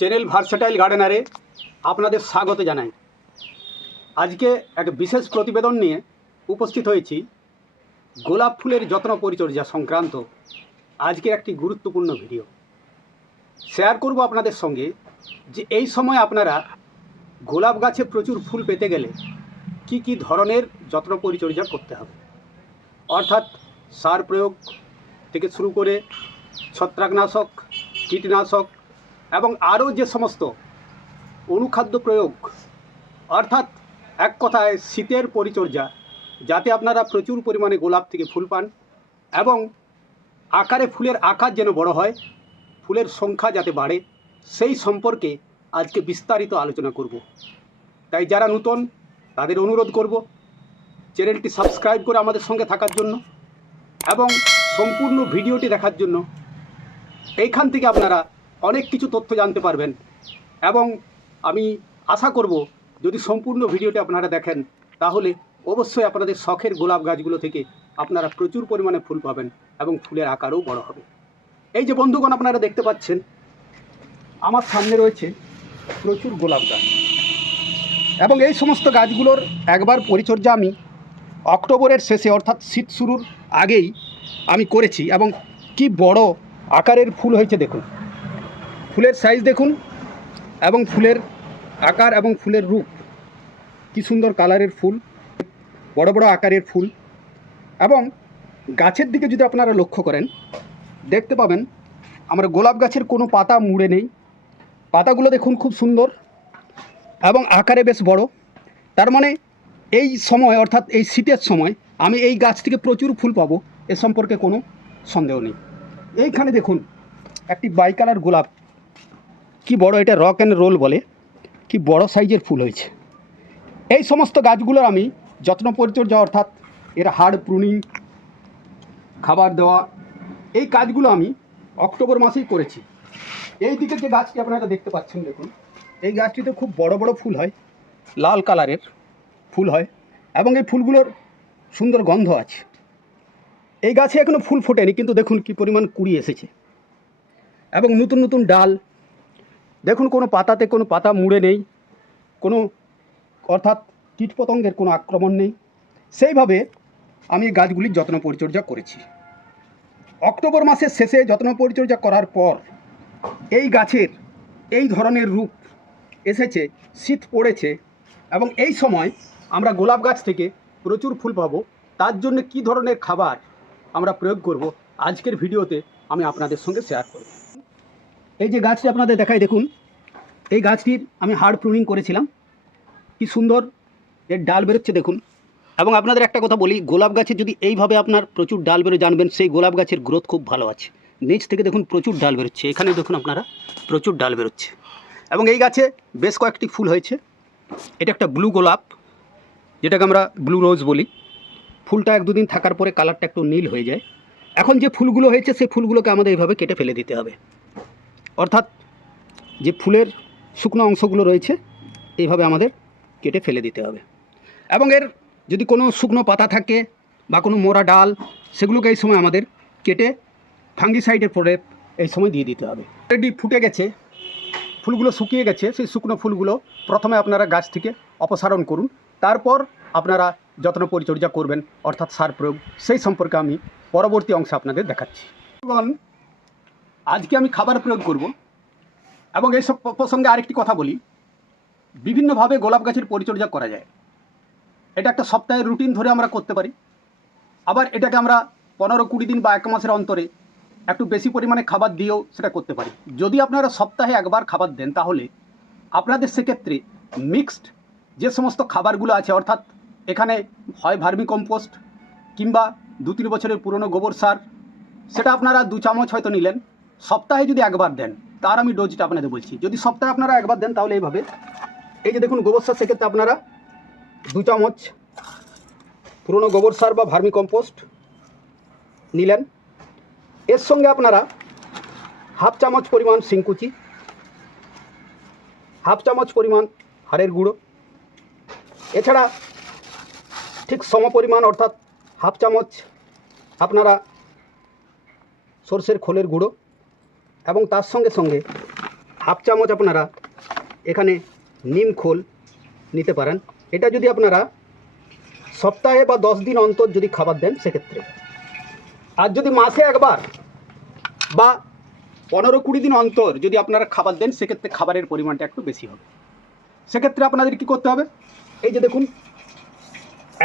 Channel versatile গার্ডেনারে আপনাদের স্বাগত জানাই। আজকে এক বিশেষ প্রতিবেদন নিয়ে উপস্থিত হয়েছি। গোলাপ ফুলের যত্ন পরিচর্যা সংক্রান্ত আজকে একটি গুরুত্বপূর্ণ ভিডিও শেয়ার করব আপনাদের সঙ্গে, যে এই সময় আপনারা গোলাপ গাছে প্রচুর ফুল পেতে গেলে কি কি ধরনের যত্ন পরিচর্যা করতে হবে, অর্থাৎ সার প্রয়োগ থেকে শুরু করে ছত্রাকনাশক, কীটনাশক এবং আরও যে সমস্ত অনুখাদ্য প্রয়োগ, অর্থাৎ এক কথায় শীতের পরিচর্যা, যাতে আপনারা প্রচুর পরিমাণে গোলাপ থেকে ফুল পান এবং ফুলের আকার যেন বড় হয়, ফুলের সংখ্যা যাতে বাড়ে, সেই সম্পর্কে আজকে বিস্তারিত আলোচনা করব। তাই যারা নতুন তাদের অনুরোধ করব চ্যানেলটি সাবস্ক্রাইব করে আমাদের সঙ্গে থাকার জন্য এবং সম্পূর্ণ ভিডিওটি দেখার জন্য। এইখান থেকে আপনারা অনেক কিছু তথ্য জানতে পারবেন এবং আমি আশা করব যদি সম্পূর্ণ ভিডিওটি আপনারা দেখেন তাহলে অবশ্যই আপনাদের শখের গোলাপ গাছগুলো থেকে আপনারা প্রচুর পরিমাণে ফুল পাবেন এবং ফুলের আকারও বড় হবে। এই যে বন্ধুগণ আপনারা দেখতে পাচ্ছেন, আমার সামনে রয়েছে প্রচুর গোলাপ গাছ এবং এই সমস্ত গাছগুলোর একবার পরিচর্যা আমি অক্টোবরের শেষে অর্থাৎ শীত শুরুর আগেই আমি করেছি এবং কি বড় আকারের ফুল হয়েছে দেখুন, ফুলের সাইজ দেখুন এবং ফুলের আকার এবং ফুলের রূপ, কি সুন্দর কালারের ফুল, বড় বড় আকারের ফুল। এবং গাছের দিকে যদি আপনারা লক্ষ্য করেন দেখতে পাবেন আমার গোলাপ গাছের কোনো পাতা মুড়ে নেই, পাতাগুলো দেখুন খুব সুন্দর এবং আকারে বেশ বড়। তার মানে এই সময় অর্থাৎ এই শীতের সময় আমি এই গাছ থেকে প্রচুর ফুল পাবো, এ সম্পর্কে কোনো সন্দেহ নেই। এইখানে দেখুন একটি বাই কালার গোলাপ, কি বড়, এটা রক অ্যান্ড রোল বলে, কি বড় সাইজের ফুল হয়েছে। এই সমস্ত গাছগুলোর আমি যত্ন পরিচর্যা অর্থাৎ এর হাড় প্রুনিং, খাবার দেওয়া, এই কাজগুলো আমি অক্টোবর মাসেই করেছি। এই দিকে যে গাছটি আপনারা দেখতে পাচ্ছেন দেখুন, এই গাছটিতে খুব বড় বড় ফুল হয়, লাল কালারের ফুল হয় এবং এই ফুলগুলোর সুন্দর গন্ধ আছে। এই গাছে এখনও ফুল ফোটেনি কিন্তু দেখুন কি পরিমাণ কুড়ি এসেছে এবং নতুন নতুন ডাল দেখুন, কোনো পাতাতে কোনো পাতা মুড়ে নেই, কোনো অর্থাৎ কীটপতঙ্গের কোনো আক্রমণ নেই। সেইভাবে আমি এই গাছগুলির যত্ন পরিচর্যা করেছি। অক্টোবর মাসের শেষে যত্ন পরিচর্যা করার পর এই গাছের এই ধরনের রূপ এসেছে, শীত পড়েছে এবং এই সময় আমরা গোলাপ গাছ থেকে প্রচুর ফুল পাবো। তার জন্য কি ধরনের খাবার আমরা প্রয়োগ করব আজকের ভিডিওতে আমি আপনাদের সঙ্গে শেয়ার করব। এই যে গাছটি আপনাদের দেখাই দেখুন, এই গাছটির আমি হাড় প্রুনিং করেছিলাম, কি সুন্দর এর ডাল বেরোচ্ছে দেখুন। এবং আপনাদের একটা কথা বলি, গোলাপ গাছে যদি এইভাবে আপনার প্রচুর ডাল বেরো, জানবেন সেই গোলাপ গাছের গ্রোথ খুব ভালো আছে। নিচ থেকে দেখুন প্রচুর ডাল বেরোচ্ছে, এখানে দেখুন আপনারা প্রচুর ডাল বেরোচ্ছে এবং এই গাছে বেশ কয়েকটি ফুল হয়েছে। এটা একটা ব্লু গোলাপ, যেটাকে আমরা ব্লু রোজ বলি। ফুলটা এক দুদিন থাকার পরে কালারটা একটু নীল হয়ে যায়। এখন যে ফুলগুলো হয়েছে সেই ফুলগুলোকে আমাদের এইভাবে কেটে ফেলে দিতে হবে, অর্থাৎ যে ফুলের শুকনো অংশগুলো রয়েছে এইভাবে আমাদের কেটে ফেলে দিতে হবে এবং এর যদি কোনো শুকনো পাতা থাকে বা কোনো মোড়া ডাল, সেগুলোকে এই সময় আমাদের কেটে ফাঙ্গিসাইডের পরে এই সময় দিয়ে দিতে হবে। অলরেডি ফুটে গেছে, ফুলগুলো শুকিয়ে গেছে, সেই শুকনো ফুলগুলো প্রথমে আপনারা গাছ থেকে অপসারণ করুন, তারপর আপনারা যত্ন পরিচর্যা করবেন অর্থাৎ সার প্রয়োগ, সেই সম্পর্কে আমি পরবর্তী অংশে আপনাদের দেখাচ্ছি। এবং আজকে আমি খাবার প্রয়োগ করব এবং এই সব প্রসঙ্গে আরেকটি কথা বলি, বিভিন্নভাবে গোলাপ গাছের পরিচর্যা করা যায়। এটা একটা সপ্তাহের রুটিন ধরে আমরা করতে পারি, আবার এটাকে আমরা 15-20 দিন বা 1 মাসের অন্তরে একটু বেশি পরিমাণে খাবার দিয়েও সেটা করতে পারি। যদি আপনারা সপ্তাহে একবার খাবার দেন তাহলে আপনাদের সেক্ষেত্রে মিক্সড যে সমস্ত খাবারগুলো আছে, অর্থাৎ এখানে হয় ভার্মি কম্পোস্ট কিংবা 2-3 বছরের পুরনো গোবর সার, সেটা আপনারা 2 চামচ হয়তো নিলেন। সপ্তাহে যদি একবার দেন, তার আমি ডোজটা আপনাদের বলছি, যদি সপ্তাহে আপনারা একবার দেন তাহলে এইভাবে, এই যে দেখুন গোবর সার, সেক্ষেত্রে আপনারা 2 চামচ পুরনো গোবর সার বা ভার্মি কম্পোস্ট নিলেন। এর সঙ্গে আপনারা 1/2 চামচ পরিমাণ শিংকুচি, 1/2 চামচ পরিমাণ হাড়ের গুঁড়ো, এছাড়া ঠিক সম পরিমাণ অর্থাৎ 1/2 চামচ আপনারা সরষের খোলের গুঁড়ো এবং তার সঙ্গে সঙ্গে হাফ চামচ আপনারা এখানে নিম খোল নিতে পারেন। এটা যদি আপনারা সপ্তাহে বা 10 দিন অন্তর যদি খাবার দেন সেক্ষেত্রে, আর যদি মাসে একবার বা 15-20 দিন অন্তর যদি আপনারা খাবার দেন সেক্ষেত্রে খাবারের পরিমাণটা একটু বেশি হবে। সেক্ষেত্রে আপনাদের কি করতে হবে, এই যে দেখুন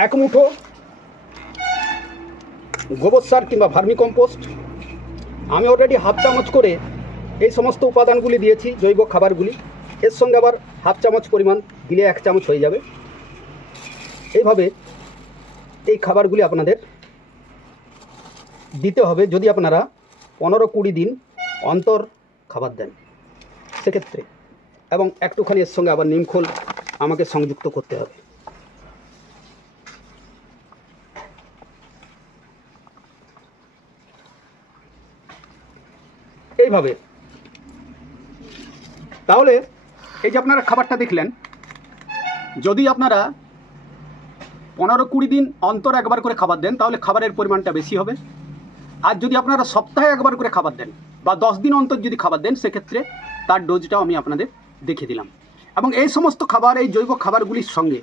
1 মুঠো গোবর সার কিংবা ভার্মি কম্পোস্ট, আমি অলরেডি হাফ চামচ করে এই সমস্ত উপাদানগুলি দিয়েছি, জৈব খাবারগুলি। এর সঙ্গে আবার হাফ চামচ পরিমাণ দিলে 1 চামচ হয়ে যাবে। এইভাবে এই খাবারগুলি আপনাদের দিতে হবে যদি আপনারা 15-20 দিন অন্তর খাবার দেন সেক্ষেত্রে, এবং একটুখানি এর সঙ্গে আবার নিমখোল আমাকে সংযুক্ত করতে হবে। এইভাবে তাহলে এই যে আপনারা খাবারটা দেখলেন, যদি আপনারা 15-20 দিন অন্তর একবার করে খাবার দেন তাহলে খাবারের পরিমাণটা বেশি হবে। আর যদি আপনারা সপ্তাহে একবার করে খাবার দেন বা 10 দিন অন্তর যদি খাবার দেন সেক্ষেত্রে তার ডোজটাও আমি আপনাদের দেখিয়ে দিলাম। এবং এই সমস্ত খাবার, এই জৈব খাবারগুলির সঙ্গে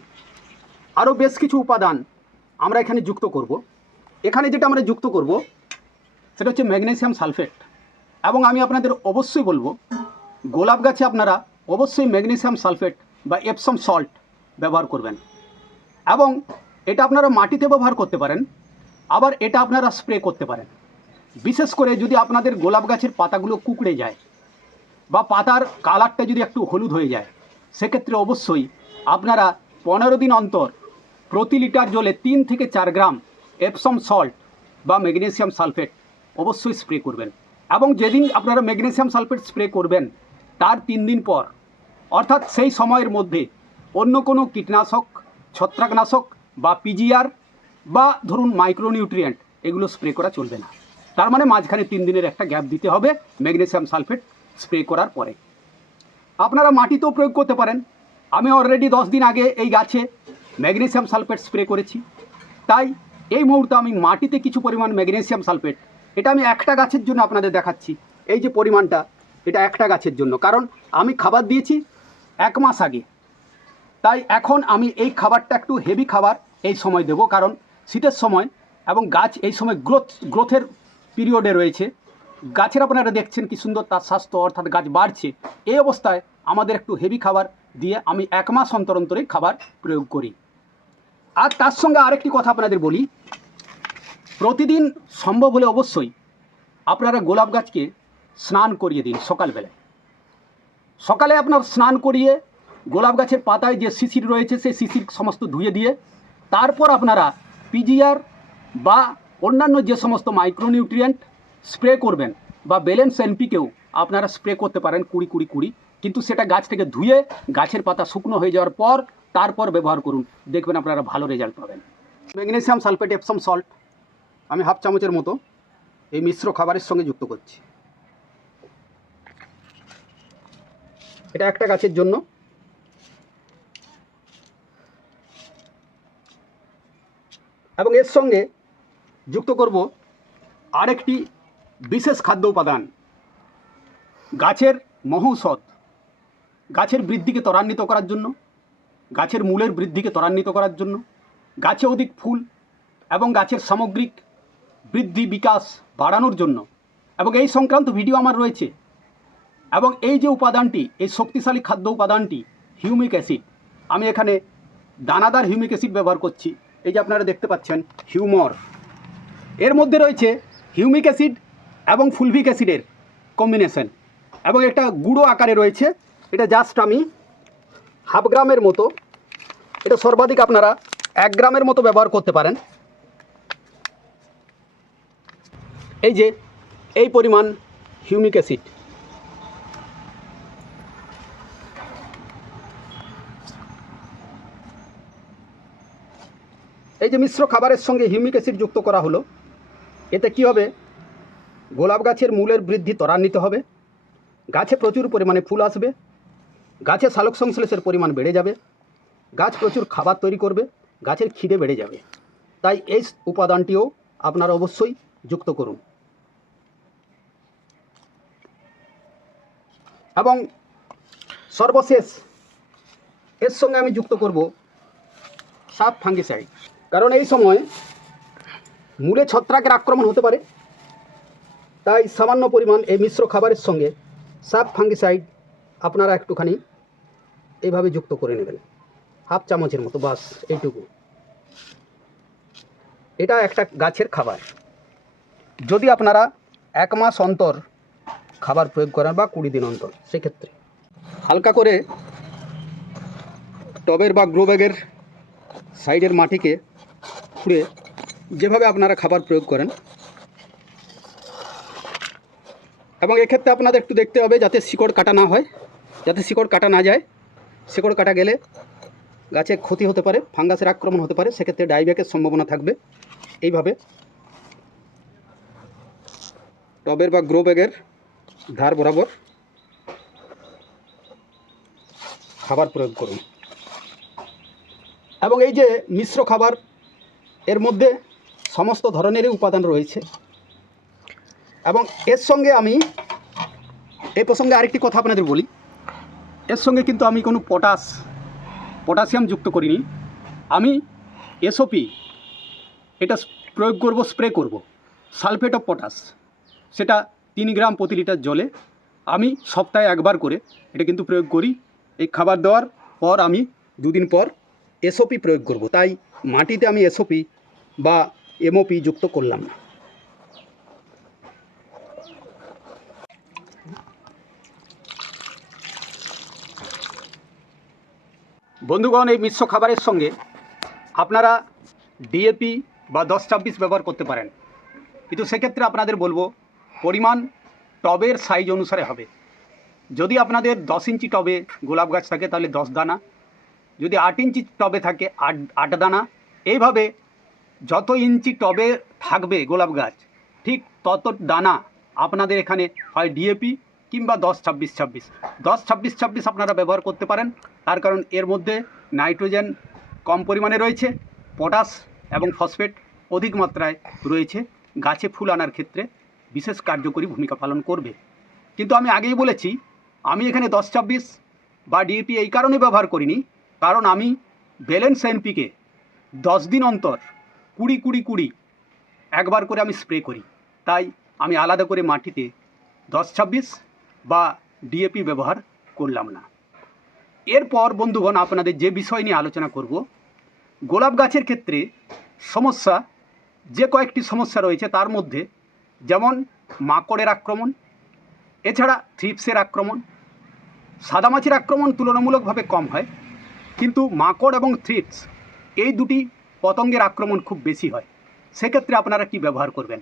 আরও বেশ কিছু উপাদান আমরা এখানে যুক্ত করব। এখানে যেটা আমরা যুক্ত করব সেটা হচ্ছে ম্যাগনেসিয়াম সালফেট। এবং আমি আপনাদের অবশ্যই বলবো, গোলাপ গাছে আপনারা অবশ্যই ম্যাগনেসিয়াম সালফেট বা এপসম সল্ট ব্যবহার করবেন। এবং এটা আপনারা মাটিতে ব্যবহার করতে পারেন, আবার এটা আপনারা স্প্রে করতে পারেন। বিশেষ করে যদি আপনাদের গোলাপ গাছের পাতাগুলো কুঁকড়ে যায় বা পাতার কালারটা যদি একটু হলুদ হয়ে যায়, সেক্ষেত্রে অবশ্যই আপনারা 15 দিন অন্তর প্রতি লিটার জলে 3 থেকে 4 গ্রাম এপসম সল্ট বা ম্যাগনেসিয়াম সালফেট অবশ্যই স্প্রে করবেন। এবং যেদিন আপনারা ম্যাগনেসিয়াম সালফেট স্প্রে করবেন তার 3 দিন পর, অর্থাৎ সেই সময়ের মধ্যে অন্য কোনো কীটনাশক, ছত্রাকনাশক বা পিজিআর বা ধরুন মাইক্রোনিউট্রিয়েন্ট এগুলো স্প্রে করা চলবে না। তার মানে মাঝখানে 3 দিনের একটা গ্যাপ দিতে হবে ম্যাগনেসিয়াম সালফেট স্প্রে করার পরে। আপনারা মাটিতেও প্রয়োগ করতে পারেন। আমি অলরেডি 10 দিন আগে এই গাছে ম্যাগনেসিয়াম সালফেট স্প্রে করেছি, তাই এই মুহূর্তে আমি মাটিতে কিছু পরিমাণ ম্যাগনেসিয়াম সালফেট, এটা আমি একটা গাছের জন্য আপনাদের দেখাচ্ছি। এই যে পরিমাণটা, এটা একটা গাছের জন্য, কারণ আমি খাবার দিয়েছি 1 মাস আগে, তাই এখন আমি এই খাবারটা একটু হেভি খাবার এই সময় দেব, কারণ শীতের সময় এবং গাছ এই সময় গ্রোথের পিরিয়ডে রয়েছে। গাছের আপনারা দেখছেন কি সুন্দর তার স্বাস্থ্য, অর্থাৎ গাছ বাড়ছে। এই অবস্থায় আমাদের একটু হেভি খাবার দিয়ে আমি 1 মাস অন্তর অন্তরে খাবার প্রয়োগ করি। আর তার সঙ্গে আরেকটি কথা আপনাদের বলি, প্রতিদিন সম্ভব হলে অবশ্যই আপনারা গোলাপ গাছকে স্নান করিয়ে দিন সকালবেলায়। সকালে আপনার স্নান করিয়ে গোলাপ গাছের পাতায় যে শিশির রয়েছে সেই শিশির সমস্ত ধুয়ে দিয়ে তারপর আপনারা পিজিআর বা অন্যান্য যে সমস্ত মাইক্রোনিউট্রিয়েন্ট স্প্রে করবেন বা ব্যালেন্স এনপিকেও আপনারা স্প্রে করতে পারেন 20-20-20, কিন্তু সেটা গাছ থেকে ধুয়ে গাছের পাতা শুকনো হয়ে যাওয়ার পর তারপর ব্যবহার করুন, দেখবেন আপনারা ভালো রেজাল্ট পাবেন। ম্যাগনেসিয়াম সালফেট এপসম সল্ট আমি হাফ চামচের মতো এই মিশ্র খাবারের সঙ্গে যুক্ত করছি। এটা একটা গাছের জন্য। এবং এর সঙ্গে যুক্ত করব আরেকটি বিশেষ খাদ্য উপাদান, গাছের মহৌষধ। গাছের বৃদ্ধিকে ত্বরান্বিত করার জন্য, গাছের মূলের বৃদ্ধিকে ত্বরান্বিত করার জন্য, গাছে অধিক ফুল এবং গাছের সামগ্রিক বৃদ্ধি বিকাশ বাড়ানোর জন্য, এবং এই সংক্রান্ত ভিডিও আমার রয়েছে। এবং এই যে উপাদানটি, এই শক্তিশালী খাদ্য উপাদানটি হিউমিক অ্যাসিড, আমি এখানে দানাদার হিউমিক অ্যাসিড ব্যবহার করছি। এই যে আপনারা দেখতে পাচ্ছেন হিউমর, এর মধ্যে রয়েছে হিউমিক অ্যাসিড এবং ফুলভিক অ্যাসিডের কম্বিনেশন, এবং একটা গুঁড়ো আকারে রয়েছে। এটা জাস্ট আমি হাফ গ্রামের মতো, এটা সর্বাধিক আপনারা 1 গ্রামের মতো ব্যবহার করতে পারেন। এই যে এই পরিমাণ হিউমিক অ্যাসিড, এই যে মিশ্র খাবারের সঙ্গে হিউমিক অ্যাসিড যুক্ত করা হলো, এতে কি হবে, গোলাপ গাছের মূলের বৃদ্ধি ত্বরান্বিত হবে, গাছে প্রচুর পরিমাণে ফুল আসবে, গাছে সালোক সংশ্লেষের পরিমাণ বেড়ে যাবে, গাছ প্রচুর খাবার তৈরি করবে, গাছের খিদে বেড়ে যাবে। তাই এই উপাদানটিও আপনারা অবশ্যই যুক্ত করুন। এবং সর্বশেষ এর সঙ্গে আমি যুক্ত করব সাপ ফাঙ্গিসাইড, কারণ এই সময় মূলে ছত্রাকের আক্রমণ হতে পারে। তাই সামান্য পরিমাণ এই মিশ্র খাবারের সঙ্গে সাপ ফাঙ্গিসাইড আপনারা একটুখানি এইভাবে যুক্ত করে নেবেন, হাফ চামচের মতো, বাস এইটুকু। এটা একটা গাছের খাবার। যদি আপনারা 1 মাস অন্তর খাবার প্রয়োগ করেন বা 20 দিন অন্তর, সেক্ষেত্রে হালকা করে টবের বা গ্রো ব্যাগের সাইডের মাটিকে খুঁড়ে যেভাবে আপনারা খাবার প্রয়োগ করেন, এবং এক্ষেত্রে আপনাদের একটু দেখতে হবে যাতে শিকড় কাটা না হয়, যাতে শিকড় কাটা না যায়। শিকড় কাটা গেলে গাছে ক্ষতি হতে পারে, ফাঙ্গাসের আক্রমণ হতে পারে, সেক্ষেত্রে ডাইব্যাকের সম্ভাবনা থাকবে। এইভাবে টবের বা গ্রো ব্যাগের ধার বরাবর খাবার প্রয়োগ করুন। এবং এই যে মিশ্র খাবার, এর মধ্যে সমস্ত ধরনেরই উপাদান রয়েছে। এবং এর সঙ্গে আমি এই প্রসঙ্গে আরেকটি কথা আপনাদের বলি, এর সঙ্গে কিন্তু আমি কোনো পটাশিয়াম যুক্ত করিনি। আমি এসওপি এটা প্রয়োগ করব, স্প্রে করব, সালফেট অফ পটাশ, সেটা 3 গ্রাম প্রতি লিটার জলে আমি সপ্তাহে 1 বার করে এটা কিন্তু প্রয়োগ করি। এই খাবার দেওয়ার পর আমি 2 দিন পর এসওপি প্রয়োগ করব। তাই মাটিতে আমি এসওপি বা এমওপি যুক্ত করলাম না। বন্ধুগণ, এই মিশ্র খাবারের সঙ্গে আপনারা ডিএপি বা 10-26 ব্যবহার করতে পারেন, কিন্তু সেক্ষেত্রে আপনাদের বলবো পরিমাণ টবের সাইজ অনুসারে হবে। যদি আপনাদের 10 ইঞ্চি টবে গোলাপ গাছ থাকে তাহলে 10 দানা, যদি 8 ইঞ্চি টবে থাকে 8 দানা। এইভাবে যত ইঞ্চি টবে থাকবে গোলাপ গাছ, ঠিক তত দানা আপনাদের এখানে হয় ডিএপি কিংবা 10-26-26 10-26-26 আপনারা ব্যবহার করতে পারেন। তার কারণ এর মধ্যে নাইট্রোজেন কম পরিমাণে রয়েছে, পটাশ এবং ফসফেট অধিক মাত্রায় রয়েছে, গাছে ফুল আনার ক্ষেত্রে বিশেষ কার্যকরী ভূমিকা পালন করবে। কিন্তু আমি আগেই বলেছি, আমি এখানে 10-26 বা ডিএপি এই কারণে ব্যবহার করিনি, কারণ আমি ব্যালেন্স এনপিকে 10 দিন অন্তর 20-20-20 একবার করে আমি স্প্রে করি। তাই আমি আলাদা করে মাটিতে 10-26 বা ডিএপি ব্যবহার করলাম না। এরপর বন্ধুগণ, আপনাদের যে বিষয় নিয়ে আলোচনা করব, গোলাপ গাছের ক্ষেত্রে সমস্যা, যে কয়েকটি সমস্যা রয়েছে তার মধ্যে যেমন মাকড়ের আক্রমণ, এছাড়া থ্রিপসের আক্রমণ। সাদামাছির আক্রমণ তুলনামূলকভাবে কম হয়, কিন্তু মাকড় এবং থ্রিপস এই দুটি পতঙ্গের আক্রমণ খুব বেশি হয়। সেক্ষেত্রে আপনারা কি ব্যবহার করবেন?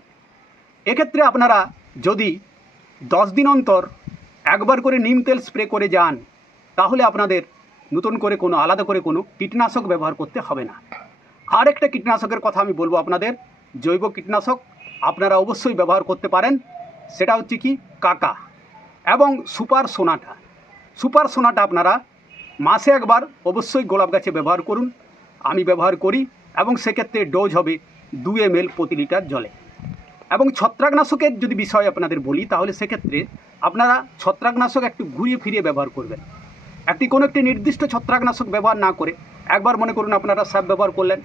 এক্ষেত্রে আপনারা যদি 10 দিন অন্তর 1 বার করে নিম তেল স্প্রে করে যান, তাহলে আপনাদের নতুন করে কোনো আলাদা করে কোনো কীটনাশক ব্যবহার করতে হবে না। আর একটা কীটনাশকের কথা আমি বলবো আপনাদের, জৈব কীটনাশক আপনারা অবশ্যই ব্যবহার করতে পারেন। সেটা হচ্ছে কি কাকা এবং সুপার সোনাটা। সুপার সোনাটা আপনারা মাসে 1 বার অবশ্যই গোলাপ গাছে ব্যবহার করুন। আমি ব্যবহার করি, এবং সেক্ষেত্রে ডোজ হবে 2 ml প্রতি লিটার জলে। এবং ছত্রাকনাশকের যদি বিষয় আপনাদের বলি, তাহলে সেক্ষেত্রে আপনারা ছত্রাকনাশক একটু ঘুরিয়ে ফিরিয়ে ব্যবহার করবেন। কোনো একটি নির্দিষ্ট ছত্রাকনাশক ব্যবহার না করে, একবার মনে করুন আপনারা স্যাপ ব্যবহার করলেন,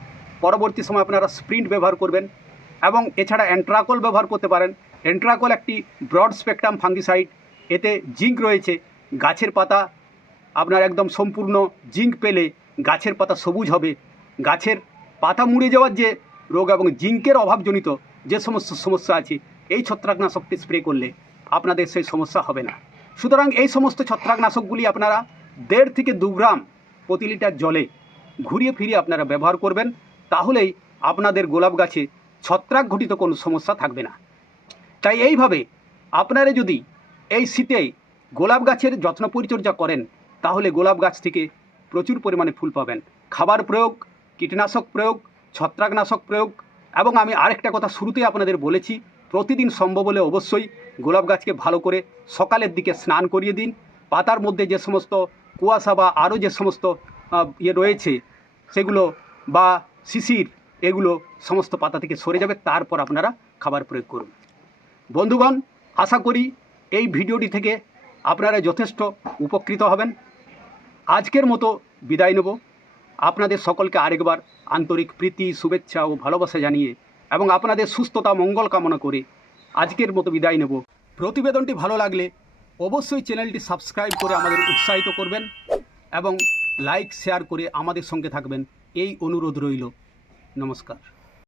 পরবর্তী সময় আপনারা স্প্রিন্ট ব্যবহার করবেন। এবং এছাড়া অ্যান্ট্রাকল ব্যবহার করতে পারেন। অ্যান্ট্রাকল একটি ব্রড স্পেকট্রাম ফাঙ্গিসাইড, এতে জিঙ্ক রয়েছে। গাছের পাতা আপনার একদম সম্পূর্ণ জিঙ্ক পেলে গাছের পাতা সবুজ হবে। গাছের পাতা মুড়ে যাওয়ার যে রোগ এবং জিঙ্কের অভাবজনিত যে সমস্ত সমস্যা আছে, এই ছত্রাকনাশকটি স্প্রে করলে আপনাদের সেই সমস্যা হবে না। সুতরাং এই সমস্ত ছত্রাকনাশকগুলি আপনারা 1.5 থেকে 2 গ্রাম প্রতি লিটার জলে ঘুরিয়ে ফিরিয়ে আপনারা ব্যবহার করবেন। তাহলেই আপনাদের গোলাপ গাছে ছত্রাক ঘটিত কোনো সমস্যা থাকবে না। তাই এইভাবে আপনারা যদি এই শীতে গোলাপ গাছের যত্ন পরিচর্যা করেন, তাহলে গোলাপ গাছ থেকে প্রচুর পরিমাণে ফুল পাবেন। খাবার প্রয়োগ, কীটনাশক প্রয়োগ, ছত্রাকনাশক প্রয়োগ, এবং আমি আরেকটা কথা শুরুতেই আপনাদের বলেছি, প্রতিদিন সম্ভব হলে অবশ্যই গোলাপ গাছকে ভালো করে সকালের দিকে স্নান করিয়ে দিন। পাতার মধ্যে যে সমস্ত কুয়াশা বা আরও যে সমস্ত রয়েছে সেগুলো বা শিশির, এগুলো সমস্ত পাতা থেকে সরে যাবে। তারপর আপনারা খাবার প্রয়োগ করুন। বন্ধুগণ, আশা করি এই ভিডিওটি থেকে আপনারা যথেষ্ট উপকৃত হবেন। আজকের মতো বিদায় নেব। আপনাদের সকলকে আরেকবার আন্তরিক প্রীতি, শুভেচ্ছা ও ভালোবাসা জানিয়ে এবং আপনাদের সুস্থতা মঙ্গল কামনা করে আজকের মতো বিদায় নেব। প্রতিবেদনটি ভালো লাগলে অবশ্যই চ্যানেলটি সাবস্ক্রাইব করে আমাদের উৎসাহিত করবেন এবং লাইক শেয়ার করে আমাদের সঙ্গে থাকবেন, এই অনুরোধ রইল। নমস্কার।